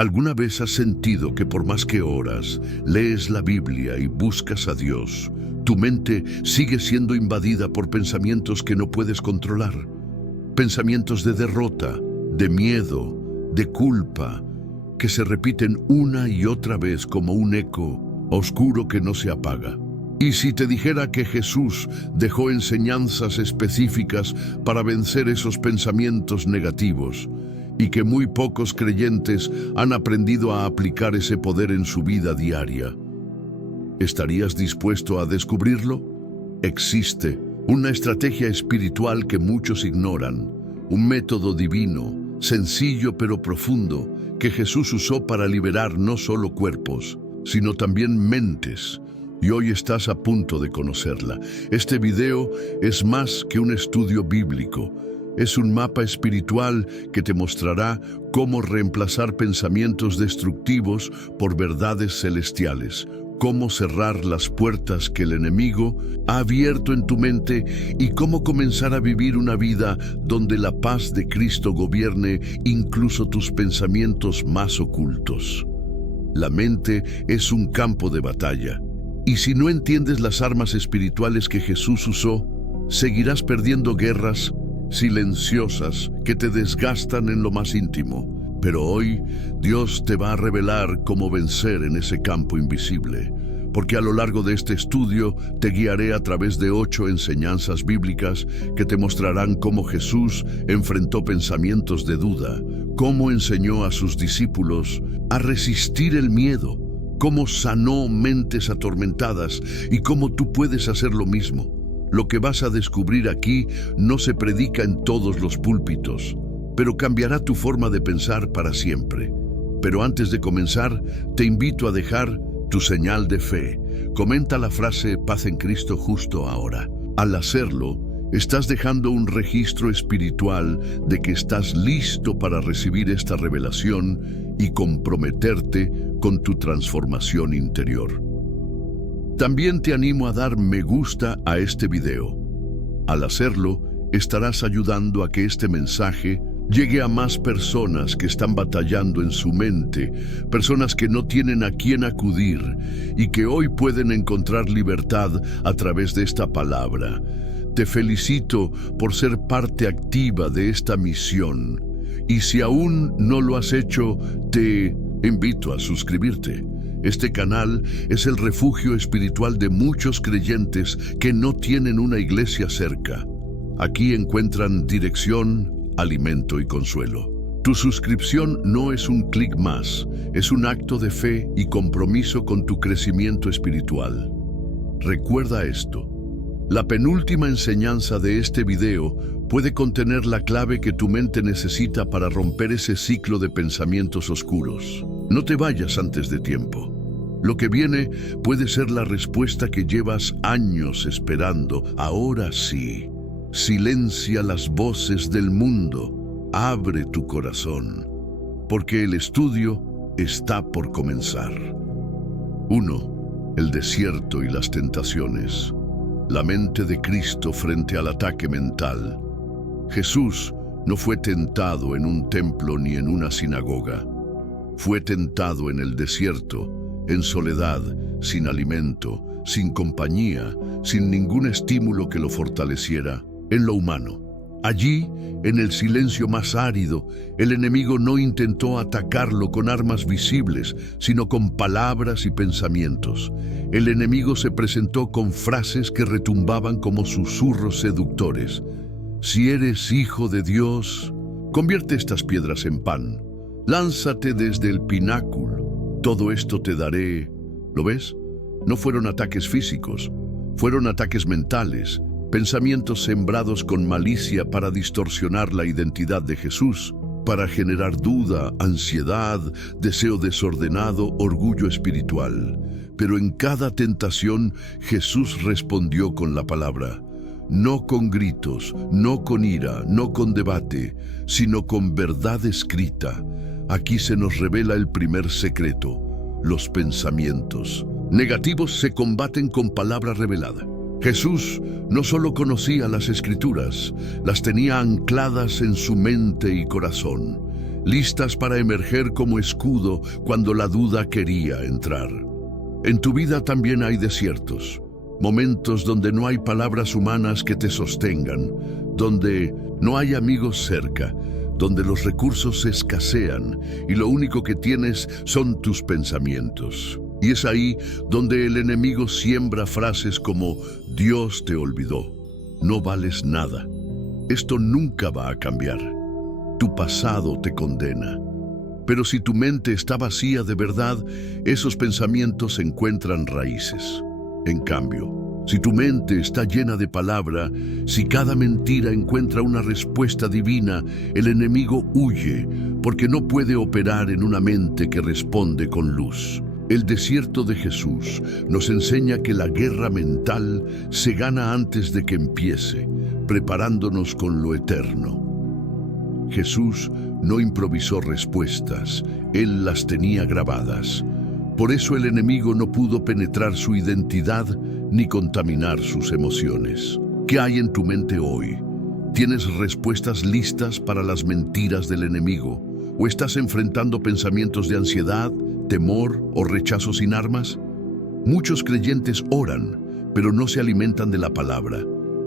¿Alguna vez has sentido que por más que oras, lees la Biblia y buscas a Dios, tu mente sigue siendo invadida por pensamientos que no puedes controlar? Pensamientos de derrota, de miedo, de culpa, que se repiten una y otra vez como un eco oscuro que no se apaga. Y si te dijera que Jesús dejó enseñanzas específicas para vencer esos pensamientos negativos, y que muy pocos creyentes han aprendido a aplicar ese poder en su vida diaria, ¿estarías dispuesto a descubrirlo? Existe una estrategia espiritual que muchos ignoran, un método divino, sencillo pero profundo, que Jesús usó para liberar no solo cuerpos, sino también mentes. Y hoy estás a punto de conocerla. Este video es más que un estudio bíblico. Es un mapa espiritual que te mostrará cómo reemplazar pensamientos destructivos por verdades celestiales, cómo cerrar las puertas que el enemigo ha abierto en tu mente y cómo comenzar a vivir una vida donde la paz de Cristo gobierne incluso tus pensamientos más ocultos. La mente es un campo de batalla, y si no entiendes las armas espirituales que Jesús usó, seguirás perdiendo guerras silenciosas que te desgastan en lo más íntimo. Pero hoy Dios te va a revelar cómo vencer en ese campo invisible, porque a lo largo de este estudio te guiaré a través de 8 enseñanzas bíblicas que te mostrarán cómo Jesús enfrentó pensamientos de duda, cómo enseñó a sus discípulos a resistir el miedo, cómo sanó mentes atormentadas y cómo tú puedes hacer lo mismo. Lo que vas a descubrir aquí no se predica en todos los púlpitos, pero cambiará tu forma de pensar para siempre. Pero antes de comenzar, te invito a dejar tu señal de fe. Comenta la frase "Paz en Cristo" justo ahora. Al hacerlo, estás dejando un registro espiritual de que estás listo para recibir esta revelación y comprometerte con tu transformación interior. También te animo a dar me gusta a este video. Al hacerlo, estarás ayudando a que este mensaje llegue a más personas que están batallando en su mente, personas que no tienen a quién acudir y que hoy pueden encontrar libertad a través de esta palabra. Te felicito por ser parte activa de esta misión. Y si aún no lo has hecho, te invito a suscribirte. Este canal es el refugio espiritual de muchos creyentes que no tienen una iglesia cerca. Aquí encuentran dirección, alimento y consuelo. Tu suscripción no es un clic más, es un acto de fe y compromiso con tu crecimiento espiritual. Recuerda esto: la penúltima enseñanza de este video puede contener la clave que tu mente necesita para romper ese ciclo de pensamientos oscuros. No te vayas antes de tiempo. Lo que viene puede ser la respuesta que llevas años esperando. Ahora sí. Silencia las voces del mundo. Abre tu corazón, porque el estudio está por comenzar. 1. El desierto y las tentaciones. La mente de Cristo frente al ataque mental. Jesús no fue tentado en un templo ni en una sinagoga. Fue tentado en el desierto, en soledad, sin alimento, sin compañía, sin ningún estímulo que lo fortaleciera, en lo humano. Allí, en el silencio más árido, el enemigo no intentó atacarlo con armas visibles, sino con palabras y pensamientos. El enemigo se presentó con frases que retumbaban como susurros seductores. Si eres hijo de Dios, convierte estas piedras en pan. Lánzate desde el pináculo. Todo esto te daré. ¿Lo ves? No fueron ataques físicos, fueron ataques mentales. Pensamientos sembrados con malicia para distorsionar la identidad de Jesús, para generar duda, ansiedad, deseo desordenado, orgullo espiritual. Pero en cada tentación, Jesús respondió con la palabra, no con gritos, no con ira, no con debate, sino con verdad escrita. Aquí se nos revela el primer secreto: los pensamientos negativos se combaten con palabra revelada. Jesús no solo conocía las Escrituras, las tenía ancladas en su mente y corazón. listas para emerger como escudo cuando la duda quería entrar. En tu vida también hay desiertos, momentos donde no hay palabras humanas que te sostengan, donde no hay amigos cerca, donde los recursos escasean y lo único que tienes son tus pensamientos. Y es ahí donde el enemigo siembra frases como Dios te olvidó, no vales nada, esto nunca va a cambiar, tu pasado te condena. Pero si tu mente está vacía de verdad, esos pensamientos encuentran raíces. En cambio, si tu mente está llena de palabra, si cada mentira encuentra una respuesta divina, el enemigo huye, porque no puede operar en una mente que responde con luz. El desierto de Jesús nos enseña que la guerra mental se gana antes de que empiece, preparándonos con lo eterno. Jesús no improvisó respuestas, Él las tenía grabadas. Por eso el enemigo no pudo penetrar su identidad ni contaminar sus emociones. ¿Qué hay en tu mente hoy? ¿Tienes respuestas listas para las mentiras del enemigo? ¿O estás enfrentando pensamientos de ansiedad, temor o rechazo sin armas? Muchos creyentes oran, pero no se alimentan de la palabra,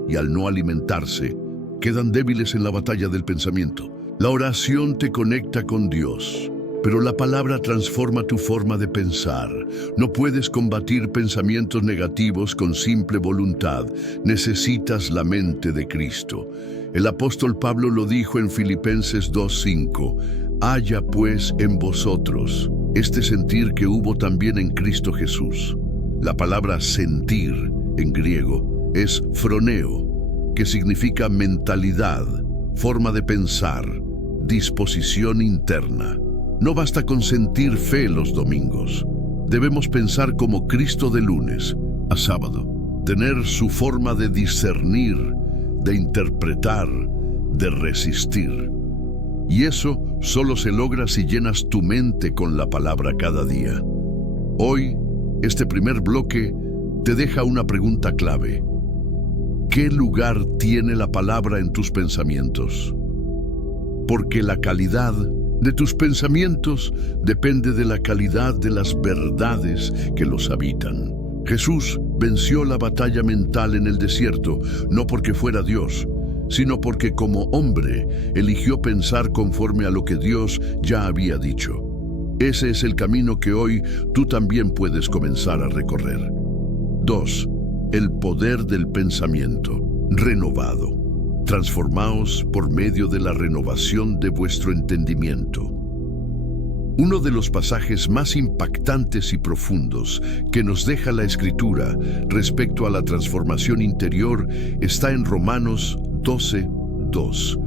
y al no alimentarse, quedan débiles en la batalla del pensamiento. La oración te conecta con Dios, pero la palabra transforma tu forma de pensar. No puedes combatir pensamientos negativos con simple voluntad. Necesitas la mente de Cristo. El apóstol Pablo lo dijo en Filipenses 2:5. Haya pues en vosotros este sentir que hubo también en Cristo Jesús. La palabra sentir en griego es phroneo, que significa mentalidad, forma de pensar, disposición interna. No basta con sentir fe los domingos. Debemos pensar como Cristo de lunes a sábado. Tener su forma de discernir, de interpretar, de resistir. Y eso solo se logra si llenas tu mente con la palabra cada día. Hoy, este primer bloque te deja una pregunta clave. ¿Qué lugar tiene la palabra en tus pensamientos? Porque la calidad de tus pensamientos depende de la calidad de las verdades que los habitan. Jesús venció la batalla mental en el desierto, no porque fuera Dios, sino porque como hombre eligió pensar conforme a lo que Dios ya había dicho. Ese es el camino que hoy tú también puedes comenzar a recorrer. 2. El poder del pensamiento renovado. Transformaos por medio de la renovación de vuestro entendimiento. Uno de los pasajes más impactantes y profundos que nos deja la Escritura respecto a la transformación interior está en Romanos 12:2,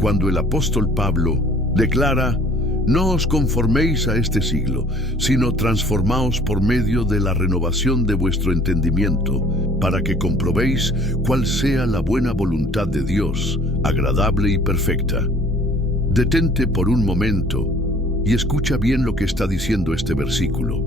cuando el apóstol Pablo declara: no os conforméis a este siglo, sino transformaos por medio de la renovación de vuestro entendimiento, para que comprobéis cuál sea la buena voluntad de Dios, agradable y perfecta. Detente por un momento y escucha bien lo que está diciendo este versículo.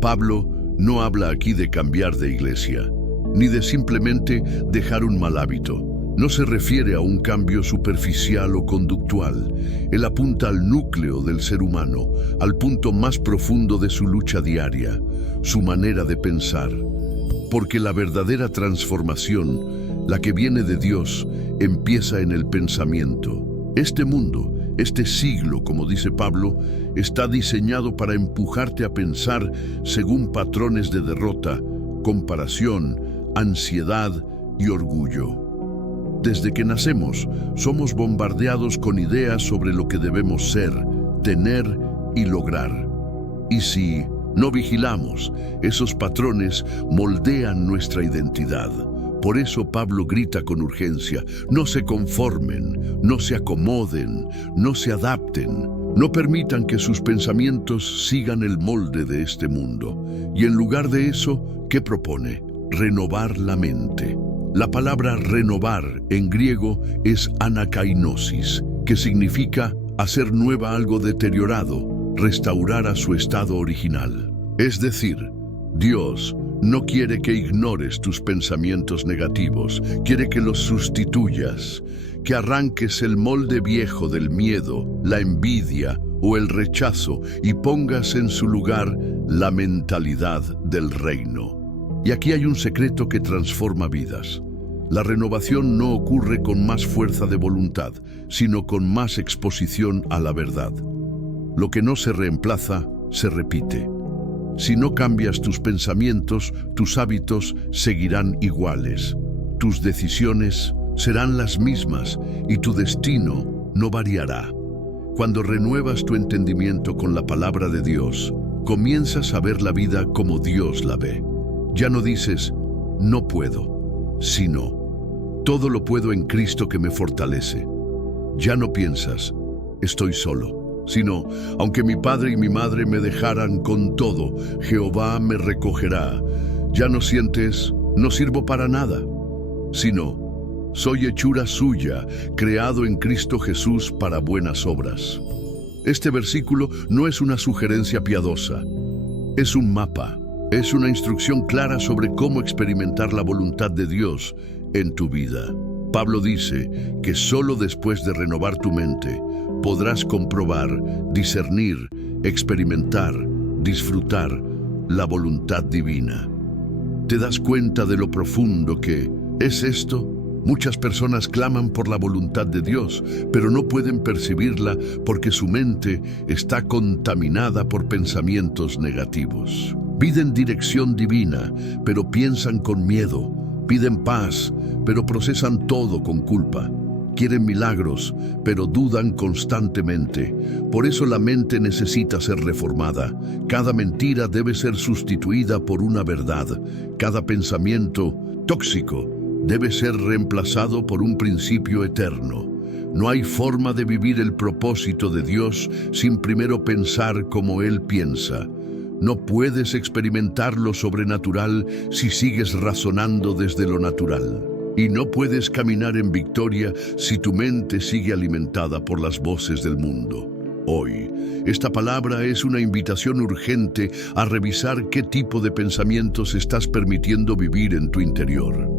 Pablo no habla aquí de cambiar de iglesia, ni de simplemente dejar un mal hábito. No se refiere a un cambio superficial o conductual. Él apunta al núcleo del ser humano, al punto más profundo de su lucha diaria, su manera de pensar. Porque la verdadera transformación, la que viene de Dios, empieza en el pensamiento. Este mundo, este siglo, como dice Pablo, está diseñado para empujarte a pensar según patrones de derrota, comparación, ansiedad y orgullo. Desde que nacemos, somos bombardeados con ideas sobre lo que debemos ser, tener y lograr. Y si no vigilamos, esos patrones moldean nuestra identidad. Por eso Pablo grita con urgencia: no se conformen, no se acomoden, no se adapten. No permitan que sus pensamientos sigan el molde de este mundo. Y en lugar de eso, ¿qué propone? Renovar la mente. La palabra renovar en griego es anakainosis, que significa hacer nueva algo deteriorado, restaurar a su estado original. Es decir, Dios no quiere que ignores tus pensamientos negativos, quiere que los sustituyas, que arranques el molde viejo del miedo, la envidia o el rechazo y pongas en su lugar la mentalidad del reino. Y aquí hay un secreto que transforma vidas. La renovación no ocurre con más fuerza de voluntad, sino con más exposición a la verdad. Lo que no se reemplaza, se repite. Si no cambias tus pensamientos, tus hábitos seguirán iguales. Tus decisiones serán las mismas y tu destino no variará. Cuando renuevas tu entendimiento con la palabra de Dios, comienzas a ver la vida como Dios la ve. Ya no dices, no puedo, sino, todo lo puedo en Cristo que me fortalece. Ya no piensas, estoy solo, sino, aunque mi padre y mi madre me dejaran con todo, Jehová me recogerá. Ya no sientes, no sirvo para nada, sino, soy hechura suya, creado en Cristo Jesús para buenas obras. Este versículo no es una sugerencia piadosa, es un mapa, es una instrucción clara sobre cómo experimentar la voluntad de Dios en tu vida. Pablo dice que solo después de renovar tu mente podrás comprobar, discernir, experimentar, disfrutar la voluntad divina. ¿Te das cuenta de lo profundo que es esto? Muchas personas claman por la voluntad de Dios, pero no pueden percibirla porque su mente está contaminada por pensamientos negativos. Piden dirección divina, pero piensan con miedo. Piden paz, pero procesan todo con culpa. Quieren milagros, pero dudan constantemente. Por eso la mente necesita ser reformada. Cada mentira debe ser sustituida por una verdad. Cada pensamiento tóxico debe ser reemplazado por un principio eterno. No hay forma de vivir el propósito de Dios sin primero pensar como Él piensa. No puedes experimentar lo sobrenatural si sigues razonando desde lo natural. Y no puedes caminar en victoria si tu mente sigue alimentada por las voces del mundo. Hoy, esta palabra es una invitación urgente a revisar qué tipo de pensamientos estás permitiendo vivir en tu interior.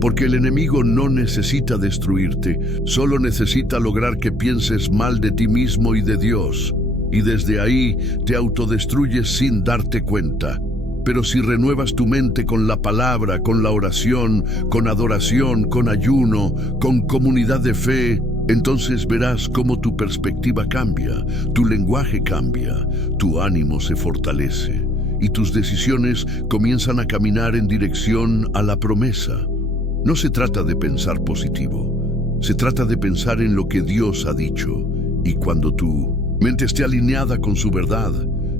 Porque el enemigo no necesita destruirte, solo necesita lograr que pienses mal de ti mismo y de Dios. Y desde ahí te autodestruyes sin darte cuenta. Pero si renuevas tu mente con la palabra, con la oración, con adoración, con ayuno, con comunidad de fe, entonces verás cómo tu perspectiva cambia, tu lenguaje cambia, tu ánimo se fortalece y tus decisiones comienzan a caminar en dirección a la promesa. No se trata de pensar positivo, se trata de pensar en lo que Dios ha dicho. Y cuando tu mente esté alineada con su verdad,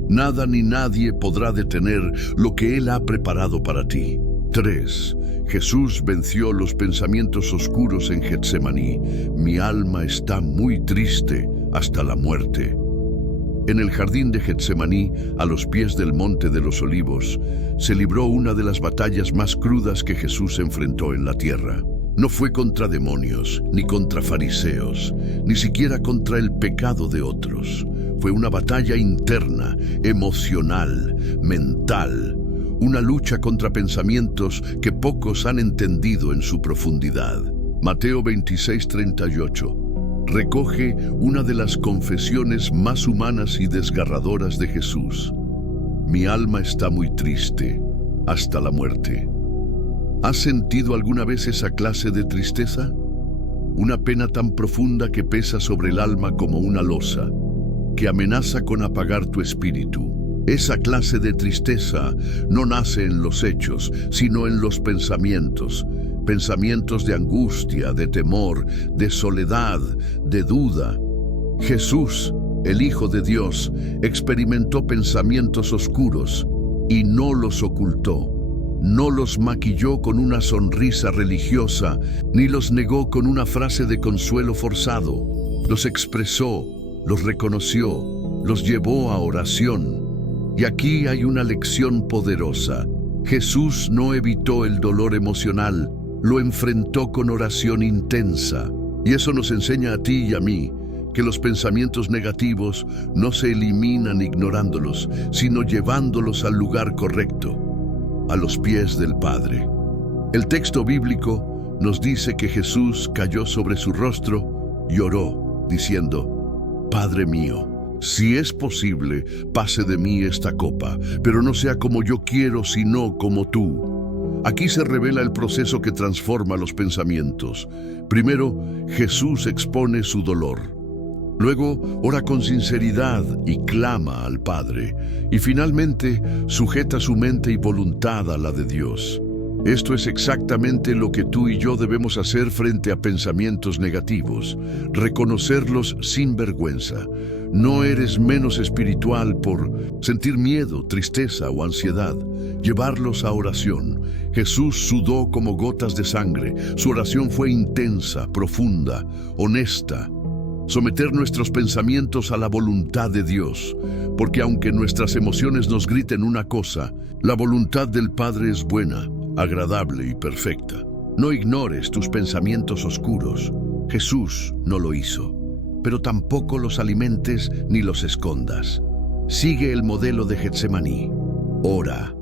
nada ni nadie podrá detener lo que Él ha preparado para ti. 3. Jesús venció los pensamientos oscuros en Getsemaní. Mi alma está muy triste hasta la muerte. En el jardín de Getsemaní, a los pies del Monte de los Olivos, se libró una de las batallas más crudas que Jesús enfrentó en la tierra. No fue contra demonios, ni contra fariseos, ni siquiera contra el pecado de otros. Fue una batalla interna, emocional, mental, una lucha contra pensamientos que pocos han entendido en su profundidad. Mateo 26:38 recoge una de las confesiones más humanas y desgarradoras de Jesús. Mi alma está muy triste hasta la muerte. ¿Has sentido alguna vez esa clase de tristeza? Una pena tan profunda que pesa sobre el alma como una losa, que amenaza con apagar tu espíritu. Esa clase de tristeza no nace en los hechos, sino en los pensamientos. Pensamientos de angustia, de temor, de soledad, de duda. Jesús, el Hijo de Dios, experimentó pensamientos oscuros y no los ocultó. No los maquilló con una sonrisa religiosa, ni los negó con una frase de consuelo forzado. Los expresó, los reconoció, los llevó a oración. Y aquí hay una lección poderosa. Jesús no evitó el dolor emocional, lo enfrentó con oración intensa. Y eso nos enseña a ti y a mí que los pensamientos negativos no se eliminan ignorándolos, sino llevándolos al lugar correcto. a los pies del Padre. El texto bíblico nos dice que Jesús cayó sobre su rostro y oró, diciendo: Padre mío, si es posible, pase de mí esta copa, pero no sea como yo quiero, sino como tú. Aquí se revela el proceso que transforma los pensamientos. Primero, Jesús expone su dolor. Luego, ora con sinceridad y clama al Padre. Y finalmente, sujeta su mente y voluntad a la de Dios. Esto es exactamente lo que tú y yo debemos hacer frente a pensamientos negativos. Reconocerlos sin vergüenza. No eres menos espiritual por sentir miedo, tristeza o ansiedad. Llevarlos a oración. Jesús sudó como gotas de sangre. Su oración fue intensa, profunda, honesta. Someter nuestros pensamientos a la voluntad de Dios, porque aunque nuestras emociones nos griten una cosa, la voluntad del Padre es buena, agradable y perfecta. No ignores tus pensamientos oscuros. Jesús no lo hizo, pero tampoco los alimentes ni los escondas. Sigue el modelo de Getsemaní. Ora,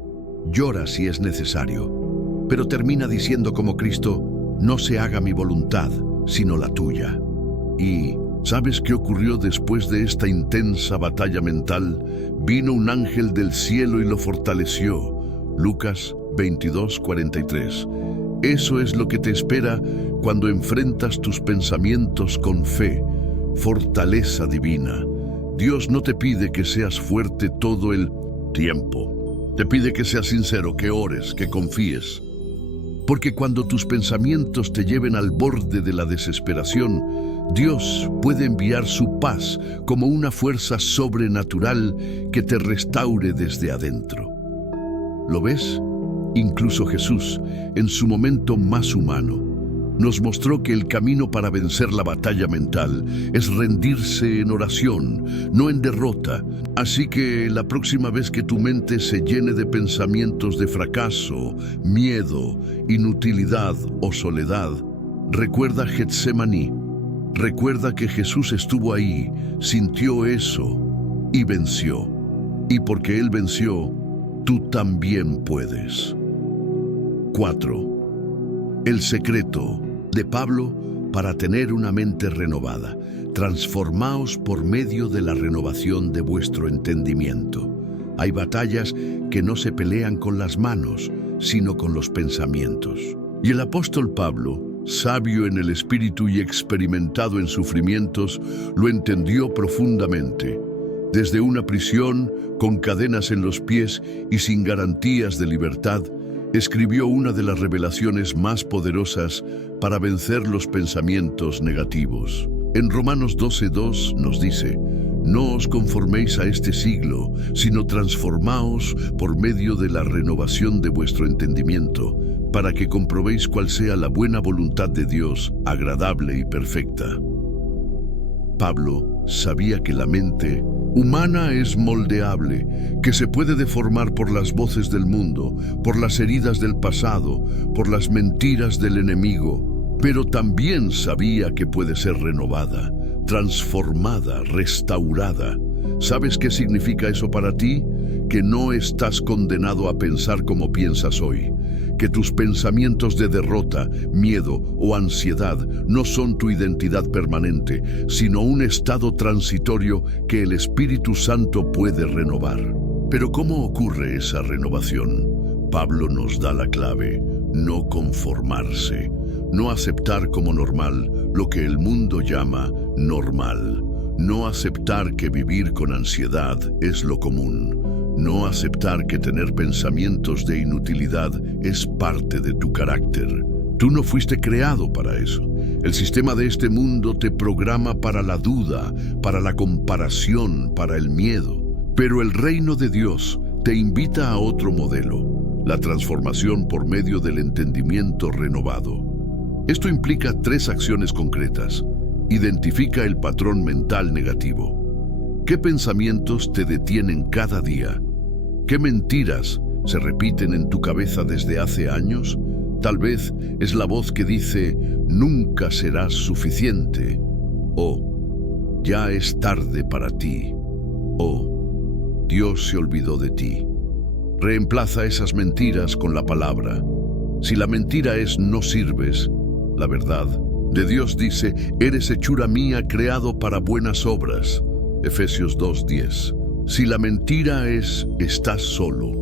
llora si es necesario, pero termina diciendo como Cristo: no se haga mi voluntad, sino la tuya. Y ¿sabes qué ocurrió después de esta intensa batalla mental? Vino un ángel del cielo y lo fortaleció. Lucas 22:43. Eso es lo que te espera cuando enfrentas tus pensamientos con fe, fortaleza divina. Dios no te pide que seas fuerte todo el tiempo. Te pide que seas sincero, que ores, que confíes. Porque cuando tus pensamientos te lleven al borde de la desesperación, Dios puede enviar su paz como una fuerza sobrenatural que te restaure desde adentro. ¿Lo ves? Incluso Jesús, en su momento más humano, nos mostró que el camino para vencer la batalla mental es rendirse en oración, no en derrota. Así que la próxima vez que tu mente se llene de pensamientos de fracaso, miedo, inutilidad o soledad, recuerda Getsemaní. Recuerda que Jesús estuvo ahí, sintió eso y venció. Y porque Él venció, tú también puedes. 4. El secreto de Pablo para tener una mente renovada. Transformaos por medio de la renovación de vuestro entendimiento. Hay batallas que no se pelean con las manos, sino con los pensamientos. Y el apóstol Pablo, sabio en el espíritu y experimentado en sufrimientos, lo entendió profundamente. Desde una prisión, con cadenas en los pies y sin garantías de libertad, escribió una de las revelaciones más poderosas para vencer los pensamientos negativos. En Romanos 12:2 nos dice: no os conforméis a este siglo, sino transformaos por medio de la renovación de vuestro entendimiento, para que comprobéis cuál sea la buena voluntad de Dios, agradable y perfecta. Pablo sabía que la mente humana es moldeable, que se puede deformar por las voces del mundo, por las heridas del pasado, por las mentiras del enemigo, pero también sabía que puede ser renovada, transformada, restaurada. ¿Sabes qué significa eso para ti? Que no estás condenado a pensar como piensas hoy, que tus pensamientos de derrota, miedo o ansiedad no son tu identidad permanente, sino un estado transitorio que el Espíritu Santo puede renovar. Pero ¿cómo ocurre esa renovación? Pablo nos da la clave: no conformarse, no aceptar como normal lo que el mundo llama normal, no aceptar que vivir con ansiedad es lo común. No aceptar que tener pensamientos de inutilidad es parte de tu carácter. Tú no fuiste creado para eso. El sistema de este mundo te programa para la duda, para la comparación, para el miedo. Pero el reino de Dios te invita a otro modelo: la transformación por medio del entendimiento renovado. Esto implica 3 acciones concretas. Identifica el patrón mental negativo. ¿Qué pensamientos te detienen cada día? ¿Qué mentiras se repiten en tu cabeza desde hace años? Tal vez es la voz que dice: nunca serás suficiente, o ya es tarde para ti, o Dios se olvidó de ti. Reemplaza esas mentiras con la palabra. Si la mentira es no sirves, la verdad de Dios dice, eres hechura mía creado para buenas obras. Efesios 2:10. Si la mentira es estás solo,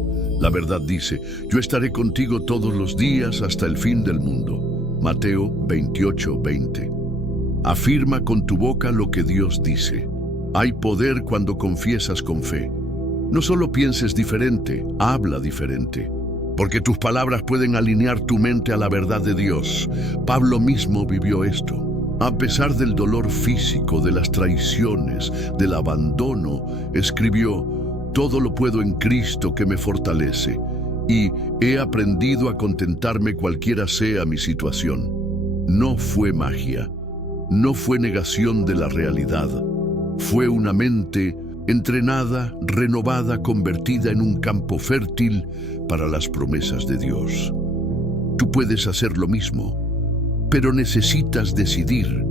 la verdad dice, yo estaré contigo todos los días hasta el fin del mundo. Mateo 28:20. Afirma con tu boca lo que Dios dice. Hay poder cuando confiesas con fe. No solo pienses diferente, habla diferente. Porque tus palabras pueden alinear tu mente a la verdad de Dios. Pablo mismo vivió esto. A pesar del dolor físico, de las traiciones, del abandono, escribió, todo lo puedo en Cristo que me fortalece, y he aprendido a contentarme cualquiera sea mi situación. No fue magia, no fue negación de la realidad. Fue una mente entrenada, renovada, convertida en un campo fértil para las promesas de Dios. Tú puedes hacer lo mismo, pero necesitas decidir.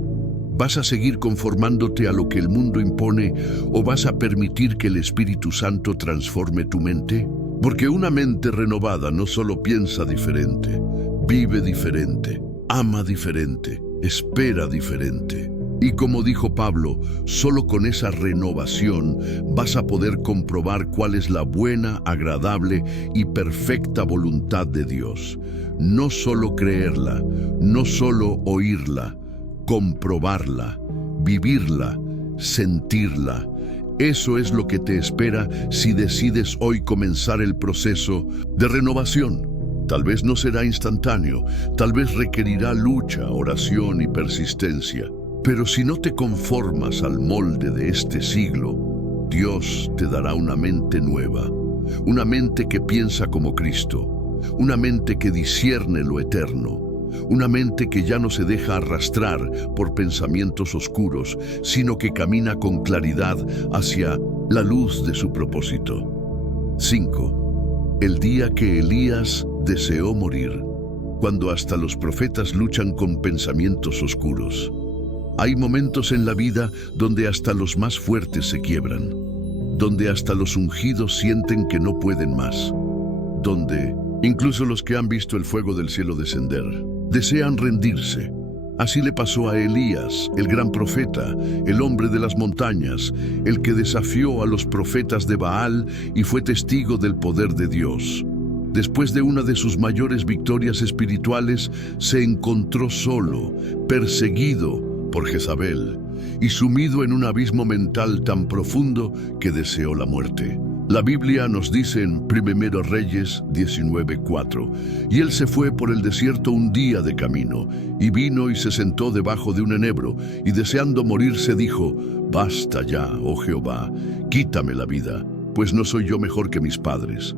¿Vas a seguir conformándote a lo que el mundo impone o vas a permitir que el Espíritu Santo transforme tu mente? Porque una mente renovada no solo piensa diferente, vive diferente, ama diferente, espera diferente. Y como dijo Pablo, solo con esa renovación vas a poder comprobar cuál es la buena, agradable y perfecta voluntad de Dios. No solo creerla, no solo oírla, comprobarla, vivirla, sentirla. Eso es lo que te espera si decides hoy comenzar el proceso de renovación. Tal vez no será instantáneo, tal vez requerirá lucha, oración y persistencia. Pero si no te conformas al molde de este siglo, Dios te dará una mente nueva, una mente que piensa como Cristo, una mente que discierne lo eterno, una mente que ya no se deja arrastrar por pensamientos oscuros, sino que camina con claridad hacia la luz de su propósito. 5. El día que Elías deseó morir, cuando hasta los profetas luchan con pensamientos oscuros. Hay momentos en la vida donde hasta los más fuertes se quiebran, donde hasta los ungidos sienten que no pueden más, donde incluso los que han visto el fuego del cielo descender, desean rendirse. Así le pasó a Elías, el gran profeta, el hombre de las montañas, el que desafió a los profetas de Baal y fue testigo del poder de Dios. Después de una de sus mayores victorias espirituales, se encontró solo, perseguido por Jezabel y sumido en un abismo mental tan profundo que deseó la muerte. La Biblia nos dice en 1 Reyes 19:4, y él se fue por el desierto un día de camino, y vino y se sentó debajo de un enebro, y deseando morirse dijo, basta ya, oh Jehová, quítame la vida, pues no soy yo mejor que mis padres.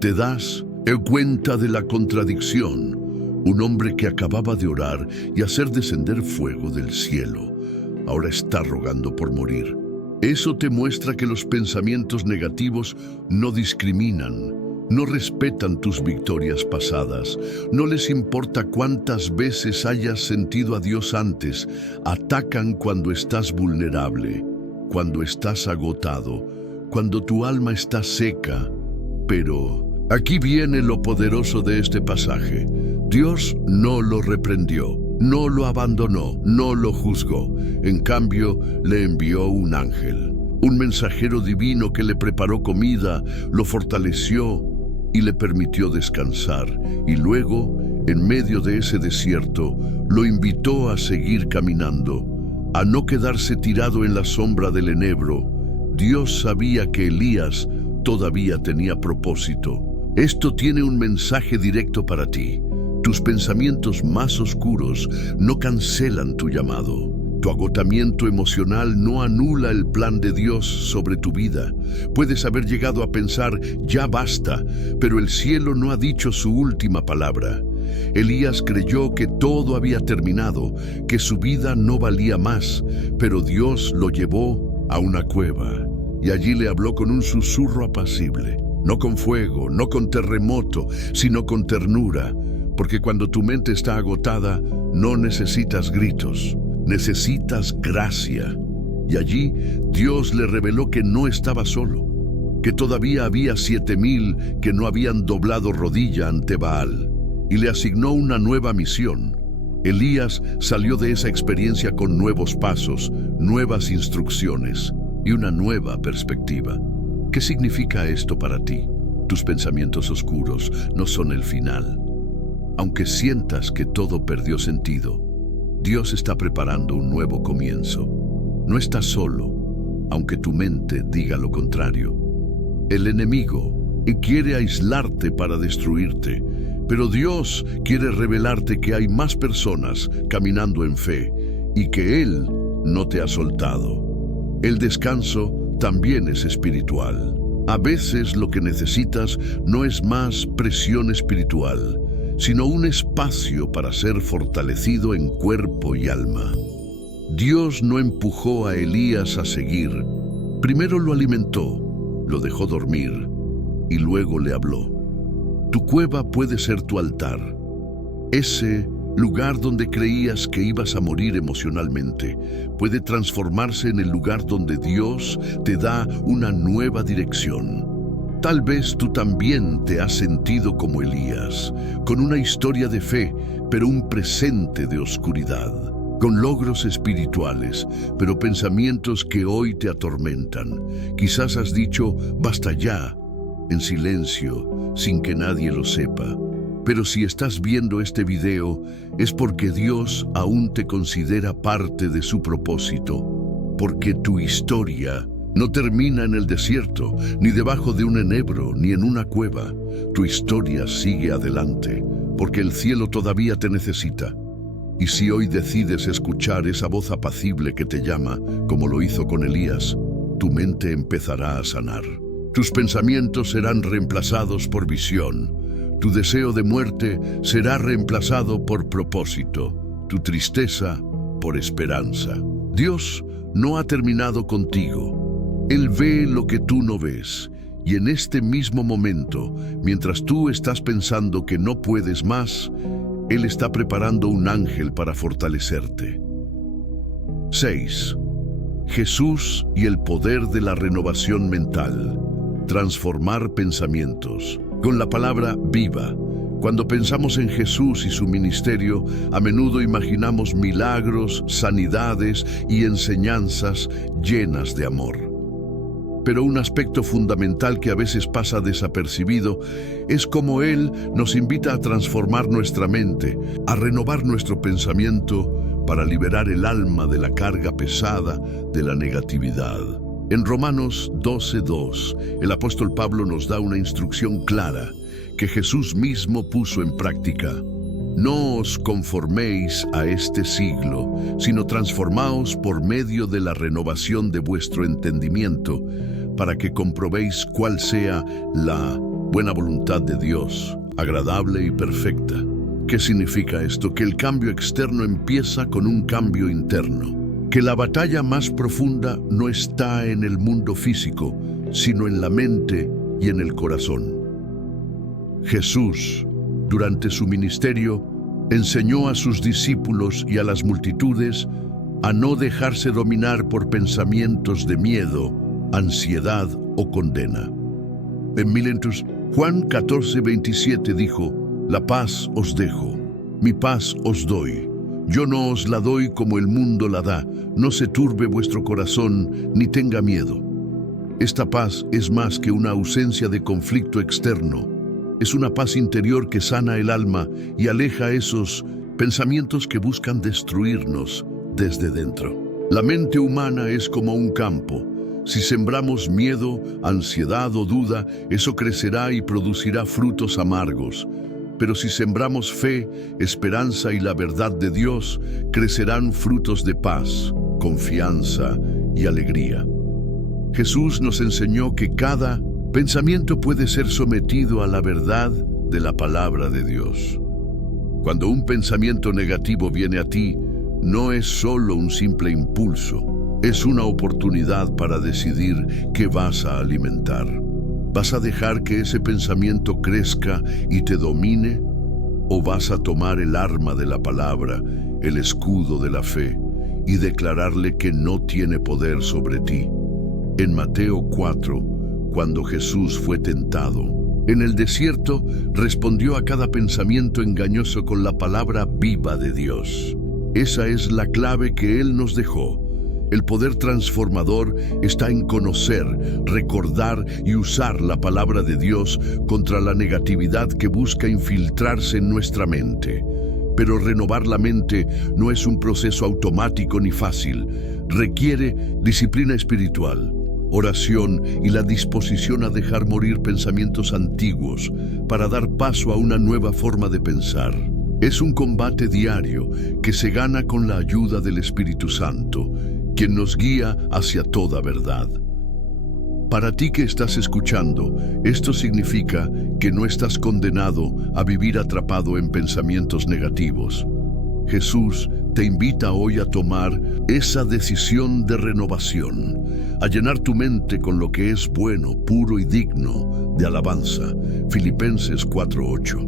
¿Te das cuenta de la contradicción? Un hombre que acababa de orar y hacer descender fuego del cielo, ahora está rogando por morir. Eso te muestra que los pensamientos negativos no discriminan, no respetan tus victorias pasadas, no les importa cuántas veces hayas sentido a Dios antes, atacan cuando estás vulnerable, cuando estás agotado, cuando tu alma está seca. Pero aquí viene lo poderoso de este pasaje. Dios no lo reprendió, no lo abandonó, no lo juzgó. En cambio, le envió un ángel, un mensajero divino que le preparó comida, lo fortaleció y le permitió descansar. Y luego, en medio de ese desierto, lo invitó a seguir caminando, a no quedarse tirado en la sombra del enebro. Dios sabía que Elías todavía tenía propósito. Esto tiene un mensaje directo para ti. Tus pensamientos más oscuros no cancelan tu llamado. Tu agotamiento emocional no anula el plan de Dios sobre tu vida. Puedes haber llegado a pensar, ya basta, pero el cielo no ha dicho su última palabra. Elías creyó que todo había terminado, que su vida no valía más, pero Dios lo llevó a una cueva y allí le habló con un susurro apacible, no con fuego, no con terremoto, sino con ternura. Porque cuando tu mente está agotada, no necesitas gritos, necesitas gracia. Y allí Dios le reveló que no estaba solo, que todavía había 7,000 que no habían doblado rodilla ante Baal, y le asignó una nueva misión. Elías salió de esa experiencia con nuevos pasos, nuevas instrucciones y una nueva perspectiva. ¿Qué significa esto para ti? Tus pensamientos oscuros no son el final. Aunque sientas que todo perdió sentido, Dios está preparando un nuevo comienzo. No estás solo, aunque tu mente diga lo contrario. El enemigo quiere aislarte para destruirte, pero Dios quiere revelarte que hay más personas caminando en fe y que Él no te ha soltado. El descanso también es espiritual. A veces lo que necesitas no es más presión espiritual, sino un espacio para ser fortalecido en cuerpo y alma. Dios no empujó a Elías a seguir. Primero lo alimentó, lo dejó dormir y luego le habló. Tu cueva puede ser tu altar. Ese lugar donde creías que ibas a morir emocionalmente puede transformarse en el lugar donde Dios te da una nueva dirección. Tal vez tú también te has sentido como Elías, con una historia de fe, pero un presente de oscuridad, con logros espirituales, pero pensamientos que hoy te atormentan. Quizás has dicho, basta ya, en silencio, sin que nadie lo sepa. Pero si estás viendo este video, es porque Dios aún te considera parte de su propósito, porque tu historia no termina en el desierto, ni debajo de un enebro, ni en una cueva. Tu historia sigue adelante, porque el cielo todavía te necesita. Y si hoy decides escuchar esa voz apacible que te llama, como lo hizo con Elías, tu mente empezará a sanar. Tus pensamientos serán reemplazados por visión. Tu deseo de muerte será reemplazado por propósito. Tu tristeza por esperanza. Dios no ha terminado contigo. Él ve lo que tú no ves, y en este mismo momento, mientras tú estás pensando que no puedes más, Él está preparando un ángel para fortalecerte. 6. Jesús y el poder de la renovación mental. Transformar pensamientos. Con la palabra viva. Cuando pensamos en Jesús y su ministerio, a menudo imaginamos milagros, sanidades y enseñanzas llenas de amor. Pero un aspecto fundamental que a veces pasa desapercibido es cómo Él nos invita a transformar nuestra mente, a renovar nuestro pensamiento para liberar el alma de la carga pesada de la negatividad. En Romanos 12:2, el apóstol Pablo nos da una instrucción clara que Jesús mismo puso en práctica. No os conforméis a este siglo, sino transformaos por medio de la renovación de vuestro entendimiento, para que comprobéis cuál sea la buena voluntad de Dios, agradable y perfecta. ¿Qué significa esto? Que el cambio externo empieza con un cambio interno. Que la batalla más profunda no está en el mundo físico, sino en la mente y en el corazón. Jesús, durante su ministerio, enseñó a sus discípulos y a las multitudes a no dejarse dominar por pensamientos de miedo, ansiedad o condena. En Juan 14:27 dijo, la paz os dejo, mi paz os doy. Yo no os la doy como el mundo la da, no se turbe vuestro corazón ni tenga miedo. Esta paz es más que una ausencia de conflicto externo. Es una paz interior que sana el alma y aleja esos pensamientos que buscan destruirnos desde dentro. La mente humana es como un campo. Si sembramos miedo, ansiedad o duda, eso crecerá y producirá frutos amargos. Pero si sembramos fe, esperanza y la verdad de Dios, crecerán frutos de paz, confianza y alegría. Jesús nos enseñó que cada pensamiento puede ser sometido a la verdad de la palabra de Dios. Cuando un pensamiento negativo viene a ti, no es solo un simple impulso, es una oportunidad para decidir qué vas a alimentar. ¿Vas a dejar que ese pensamiento crezca y te domine? ¿O vas a tomar el arma de la palabra, el escudo de la fe, y declararle que no tiene poder sobre ti? En Mateo 4, cuando Jesús fue tentado. En el desierto respondió a cada pensamiento engañoso con la palabra viva de Dios. Esa es la clave que Él nos dejó. El poder transformador está en conocer, recordar y usar la palabra de Dios contra la negatividad que busca infiltrarse en nuestra mente. Pero renovar la mente no es un proceso automático ni fácil. Requiere disciplina espiritual, oración y la disposición a dejar morir pensamientos antiguos para dar paso a una nueva forma de pensar. Es un combate diario que se gana con la ayuda del Espíritu Santo, quien nos guía hacia toda verdad. Para ti que estás escuchando, esto significa que no estás condenado a vivir atrapado en pensamientos negativos. Jesús te invita hoy a tomar esa decisión de renovación, a llenar tu mente con lo que es bueno, puro y digno de alabanza. Filipenses 4:8.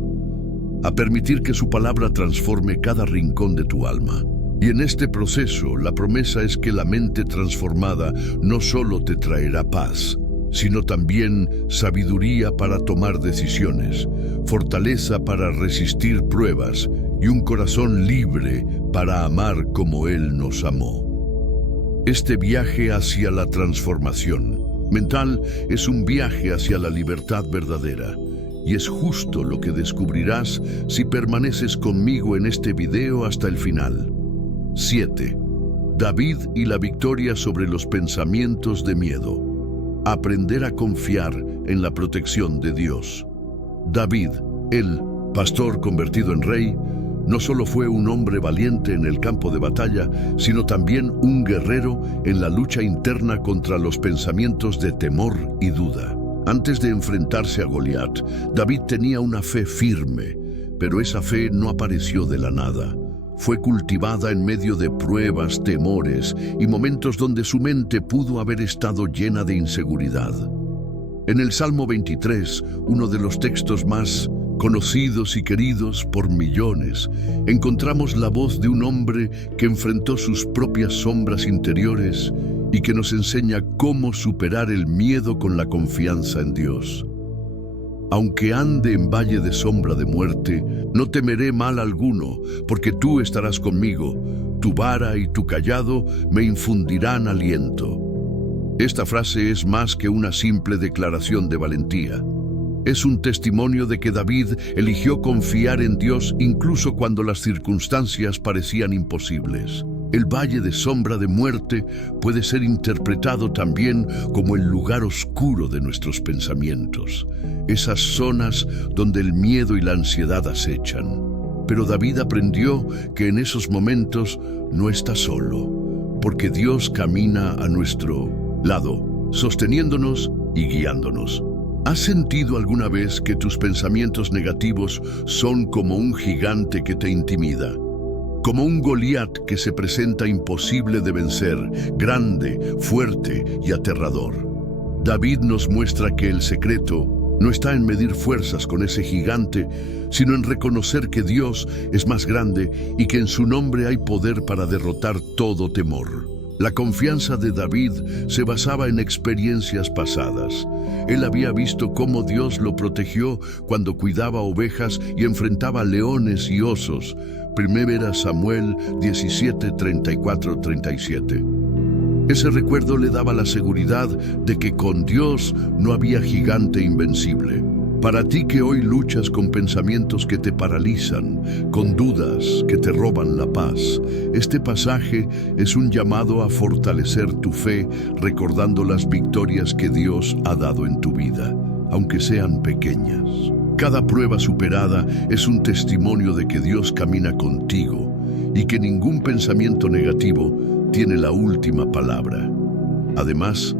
A permitir que su palabra transforme cada rincón de tu alma. Y en este proceso, la promesa es que la mente transformada no solo te traerá paz, sino también sabiduría para tomar decisiones, fortaleza para resistir pruebas y un corazón libre para amar como Él nos amó. Este viaje hacia la transformación mental es un viaje hacia la libertad verdadera. Y es justo lo que descubrirás si permaneces conmigo en este video hasta el final. 7. David y la victoria sobre los pensamientos de miedo. Aprender a confiar en la protección de Dios. David, el pastor convertido en rey, no solo fue un hombre valiente en el campo de batalla, sino también un guerrero en la lucha interna contra los pensamientos de temor y duda. Antes de enfrentarse a Goliat, David tenía una fe firme, pero esa fe no apareció de la nada. Fue cultivada en medio de pruebas, temores y momentos donde su mente pudo haber estado llena de inseguridad. En el Salmo 23, uno de los textos más conocidos y queridos por millones, encontramos la voz de un hombre que enfrentó sus propias sombras interiores y que nos enseña cómo superar el miedo con la confianza en Dios. Aunque ande en valle de sombra de muerte, no temeré mal alguno, porque tú estarás conmigo. Tu vara y tu cayado me infundirán aliento. Esta frase es más que una simple declaración de valentía. Es un testimonio de que David eligió confiar en Dios incluso cuando las circunstancias parecían imposibles. El valle de sombra de muerte puede ser interpretado también como el lugar oscuro de nuestros pensamientos, esas zonas donde el miedo y la ansiedad acechan. Pero David aprendió que en esos momentos no está solo, porque Dios camina a nuestro lado, sosteniéndonos y guiándonos. ¿Has sentido alguna vez que tus pensamientos negativos son como un gigante que te intimida? Como un Goliat que se presenta imposible de vencer, grande, fuerte y aterrador. David nos muestra que el secreto no está en medir fuerzas con ese gigante, sino en reconocer que Dios es más grande y que en su nombre hay poder para derrotar todo temor. La confianza de David se basaba en experiencias pasadas. Él había visto cómo Dios lo protegió cuando cuidaba ovejas y enfrentaba leones y osos. 1 Samuel 17, 34, 37. Ese recuerdo le daba la seguridad de que con Dios no había gigante invencible. Para ti que hoy luchas con pensamientos que te paralizan, con dudas que te roban la paz, este pasaje es un llamado a fortalecer tu fe recordando las victorias que Dios ha dado en tu vida, aunque sean pequeñas. Cada prueba superada es un testimonio de que Dios camina contigo y que ningún pensamiento negativo tiene la última palabra. Además,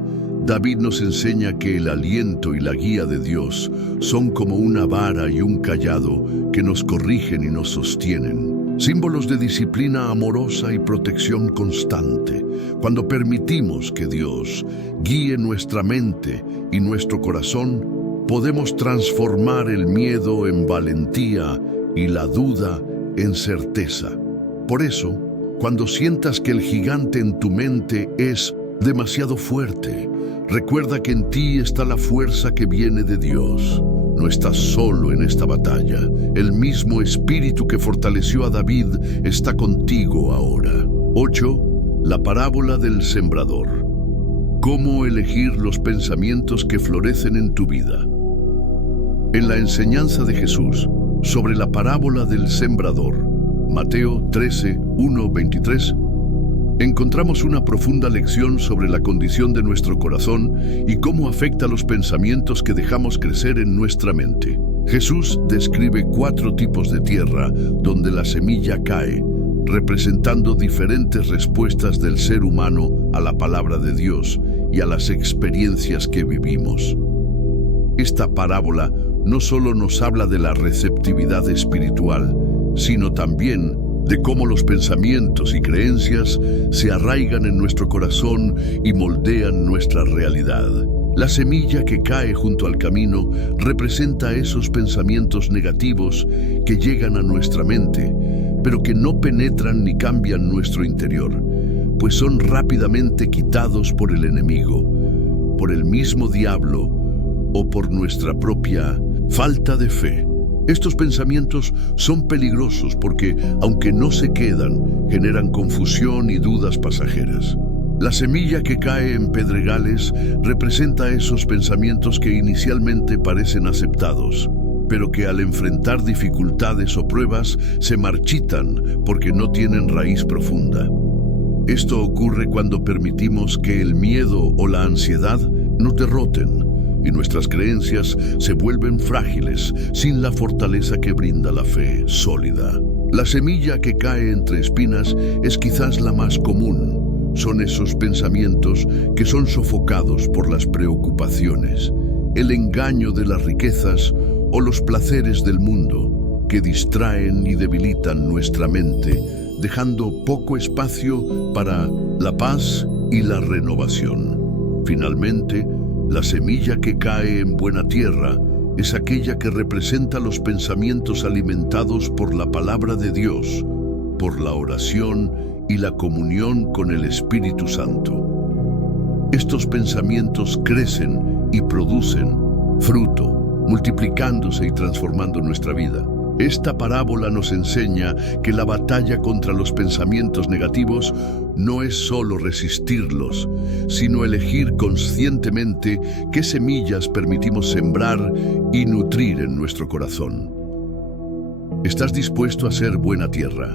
David nos enseña que el aliento y la guía de Dios son como una vara y un cayado que nos corrigen y nos sostienen, símbolos de disciplina amorosa y protección constante. Cuando permitimos que Dios guíe nuestra mente y nuestro corazón, podemos transformar el miedo en valentía y la duda en certeza. Por eso, cuando sientas que el gigante en tu mente es demasiado fuerte. Recuerda que en ti está la fuerza que viene de Dios. No estás solo en esta batalla. El mismo Espíritu que fortaleció a David está contigo ahora. 8. La parábola del sembrador. ¿Cómo elegir los pensamientos que florecen en tu vida? En la enseñanza de Jesús sobre la parábola del sembrador, Mateo 13, 1, 23, encontramos una profunda lección sobre la condición de nuestro corazón y cómo afecta los pensamientos que dejamos crecer en nuestra mente. Jesús describe 4 tipos de tierra donde la semilla cae, representando diferentes respuestas del ser humano a la palabra de Dios y a las experiencias que vivimos. Esta parábola no solo nos habla de la receptividad espiritual, sino también de cómo los pensamientos y creencias se arraigan en nuestro corazón y moldean nuestra realidad. La semilla que cae junto al camino representa esos pensamientos negativos que llegan a nuestra mente, pero que no penetran ni cambian nuestro interior, pues son rápidamente quitados por el enemigo, por el mismo diablo o por nuestra propia falta de fe. Estos pensamientos son peligrosos porque, aunque no se quedan, generan confusión y dudas pasajeras. La semilla que cae en pedregales representa esos pensamientos que inicialmente parecen aceptados, pero que al enfrentar dificultades o pruebas se marchitan porque no tienen raíz profunda. Esto ocurre cuando permitimos que el miedo o la ansiedad nos derroten y nuestras creencias se vuelven frágiles sin la fortaleza que brinda la fe sólida. La semilla que cae entre espinas es quizás la más común. Son esos pensamientos que son sofocados por las preocupaciones, el engaño de las riquezas o los placeres del mundo, que distraen y debilitan nuestra mente, dejando poco espacio para la paz y la renovación. Finalmente, la semilla que cae en buena tierra es aquella que representa los pensamientos alimentados por la palabra de Dios, por la oración y la comunión con el Espíritu Santo. Estos pensamientos crecen y producen fruto, multiplicándose y transformando nuestra vida. Esta parábola nos enseña que la batalla contra los pensamientos negativos no es solo resistirlos, sino elegir conscientemente qué semillas permitimos sembrar y nutrir en nuestro corazón. ¿Estás dispuesto a ser buena tierra?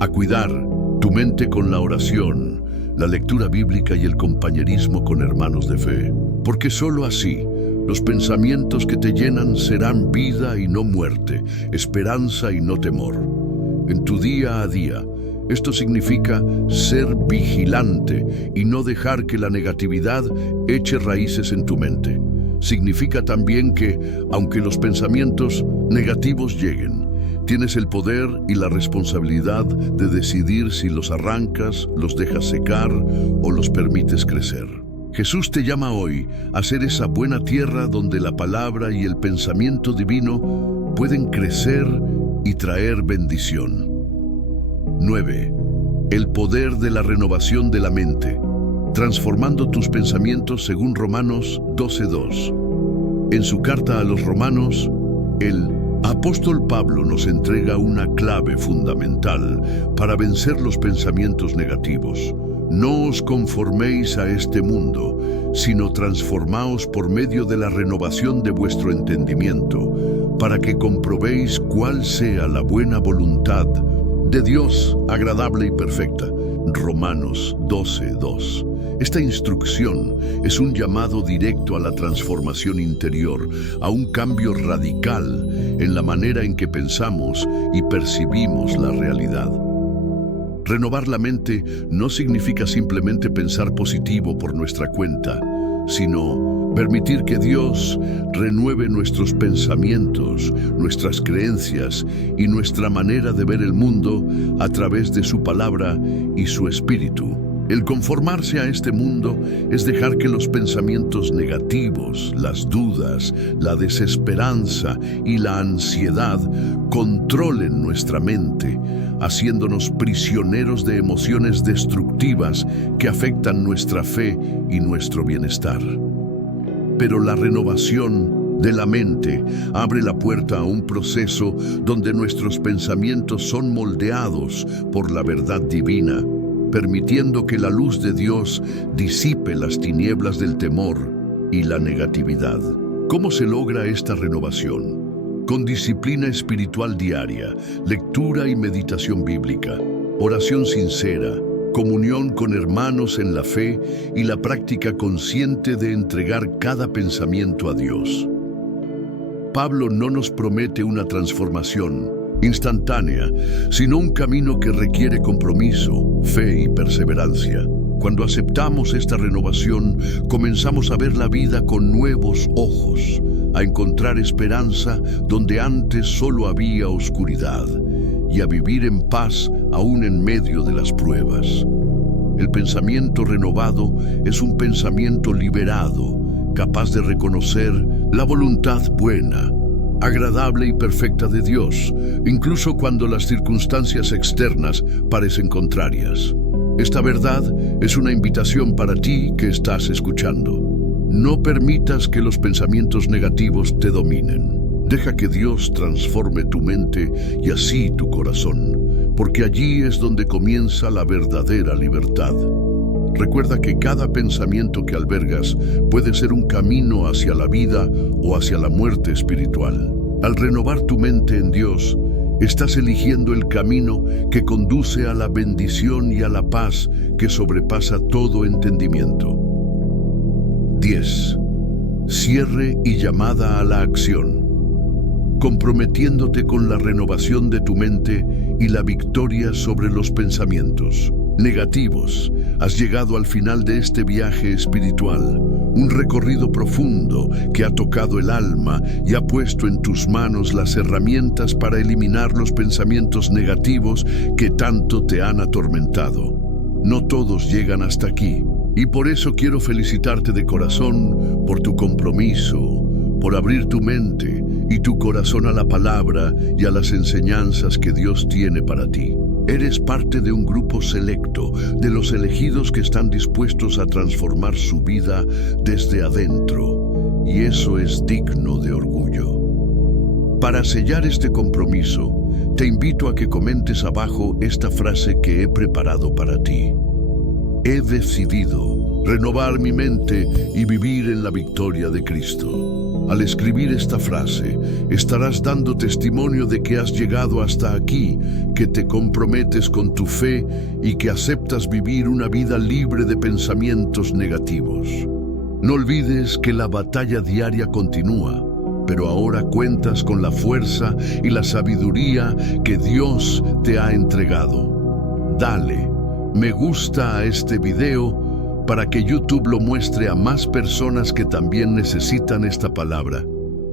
A cuidar tu mente con la oración, la lectura bíblica y el compañerismo con hermanos de fe, porque solo así los pensamientos que te llenan serán vida y no muerte, esperanza y no temor. En tu día a día, esto significa ser vigilante y no dejar que la negatividad eche raíces en tu mente. Significa también que, aunque los pensamientos negativos lleguen, tienes el poder y la responsabilidad de decidir si los arrancas, los dejas secar o los permites crecer. Jesús te llama hoy a ser esa buena tierra donde la palabra y el pensamiento divino pueden crecer y traer bendición. 9. El poder de la renovación de la mente, transformando tus pensamientos según Romanos 12:2. En su carta a los Romanos, el apóstol Pablo nos entrega una clave fundamental para vencer los pensamientos negativos. No os conforméis a este mundo, sino transformaos por medio de la renovación de vuestro entendimiento, para que comprobéis cuál sea la buena voluntad de Dios, agradable y perfecta. Romanos 12:2. Esta instrucción es un llamado directo a la transformación interior, a un cambio radical en la manera en que pensamos y percibimos la realidad. Renovar la mente no significa simplemente pensar positivo por nuestra cuenta, sino permitir que Dios renueve nuestros pensamientos, nuestras creencias y nuestra manera de ver el mundo a través de su palabra y su Espíritu. El conformarse a este mundo es dejar que los pensamientos negativos, las dudas, la desesperanza y la ansiedad controlen nuestra mente, haciéndonos prisioneros de emociones destructivas que afectan nuestra fe y nuestro bienestar. Pero la renovación de la mente abre la puerta a un proceso donde nuestros pensamientos son moldeados por la verdad divina, permitiendo que la luz de Dios disipe las tinieblas del temor y la negatividad. ¿Cómo se logra esta renovación? Con disciplina espiritual diaria, lectura y meditación bíblica, oración sincera, comunión con hermanos en la fe y la práctica consciente de entregar cada pensamiento a Dios. Pablo no nos promete una transformación instantánea, sino un camino que requiere compromiso, fe y perseverancia. Cuando aceptamos esta renovación, comenzamos a ver la vida con nuevos ojos, a encontrar esperanza donde antes solo había oscuridad, y a vivir en paz aún en medio de las pruebas. El pensamiento renovado es un pensamiento liberado, capaz de reconocer la voluntad buena, agradable y perfecta de Dios, incluso cuando las circunstancias externas parecen contrarias. Esta verdad es una invitación para ti que estás escuchando. No permitas que los pensamientos negativos te dominen. Deja que Dios transforme tu mente y así tu corazón, porque allí es donde comienza la verdadera libertad. Recuerda que cada pensamiento que albergas puede ser un camino hacia la vida o hacia la muerte espiritual. Al renovar tu mente en Dios, estás eligiendo el camino que conduce a la bendición y a la paz que sobrepasa todo entendimiento. 10. Cierre y llamada a la acción. Comprometiéndote con la renovación de tu mente y la victoria sobre los pensamientos negativos, has llegado al final de este viaje espiritual, un recorrido profundo que ha tocado el alma y ha puesto en tus manos las herramientas para eliminar los pensamientos negativos que tanto te han atormentado. No todos llegan hasta aquí, y por eso quiero felicitarte de corazón por tu compromiso, por abrir tu mente y tu corazón a la palabra y a las enseñanzas que Dios tiene para ti. Eres parte de un grupo selecto, de los elegidos que están dispuestos a transformar su vida desde adentro, y eso es digno de orgullo. Para sellar este compromiso, te invito a que comentes abajo esta frase que he preparado para ti. He decidido renovar mi mente y vivir en la victoria de Cristo. Al escribir esta frase, estarás dando testimonio de que has llegado hasta aquí, que te comprometes con tu fe y que aceptas vivir una vida libre de pensamientos negativos. No olvides que la batalla diaria continúa, pero ahora cuentas con la fuerza y la sabiduría que Dios te ha entregado. Dale me gusta a este video para que YouTube lo muestre a más personas que también necesitan esta palabra,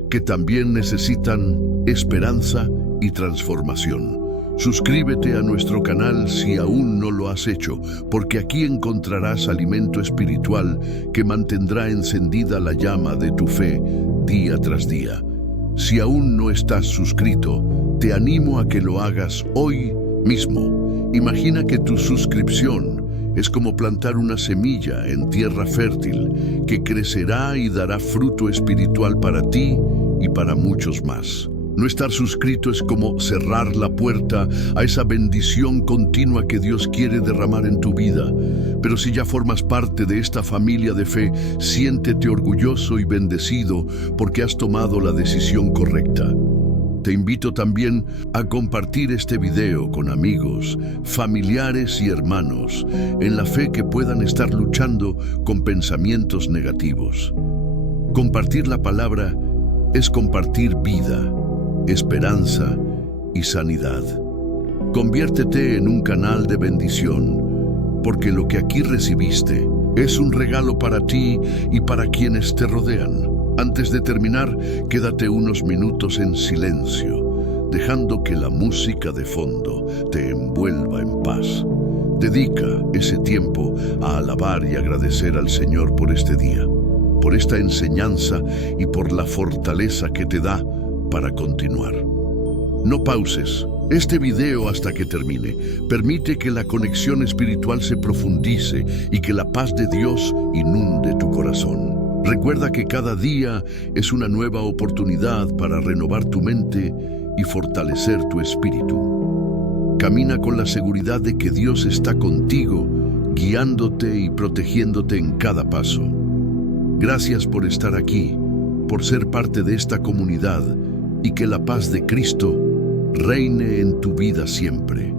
que también necesitan esperanza y transformación. Suscríbete a nuestro canal si aún no lo has hecho, porque aquí encontrarás alimento espiritual que mantendrá encendida la llama de tu fe día tras día. Si aún no estás suscrito, te animo a que lo hagas hoy mismo. Imagina que tu suscripción es como plantar una semilla en tierra fértil que crecerá y dará fruto espiritual para ti y para muchos más. No estar suscrito es como cerrar la puerta a esa bendición continua que Dios quiere derramar en tu vida. Pero si ya formas parte de esta familia de fe, siéntete orgulloso y bendecido porque has tomado la decisión correcta. Te invito también a compartir este video con amigos, familiares y hermanos en la fe que puedan estar luchando con pensamientos negativos. Compartir la palabra es compartir vida, esperanza y sanidad. Conviértete en un canal de bendición, porque lo que aquí recibiste es un regalo para ti y para quienes te rodean. Antes de terminar, quédate unos minutos en silencio, dejando que la música de fondo te envuelva en paz. Dedica ese tiempo a alabar y agradecer al Señor por este día, por esta enseñanza y por la fortaleza que te da para continuar. No pauses este video hasta que termine. Permite que la conexión espiritual se profundice y que la paz de Dios inunde tu corazón. Recuerda que cada día es una nueva oportunidad para renovar tu mente y fortalecer tu espíritu. Camina con la seguridad de que Dios está contigo, guiándote y protegiéndote en cada paso. Gracias por estar aquí, por ser parte de esta comunidad y que la paz de Cristo reine en tu vida siempre.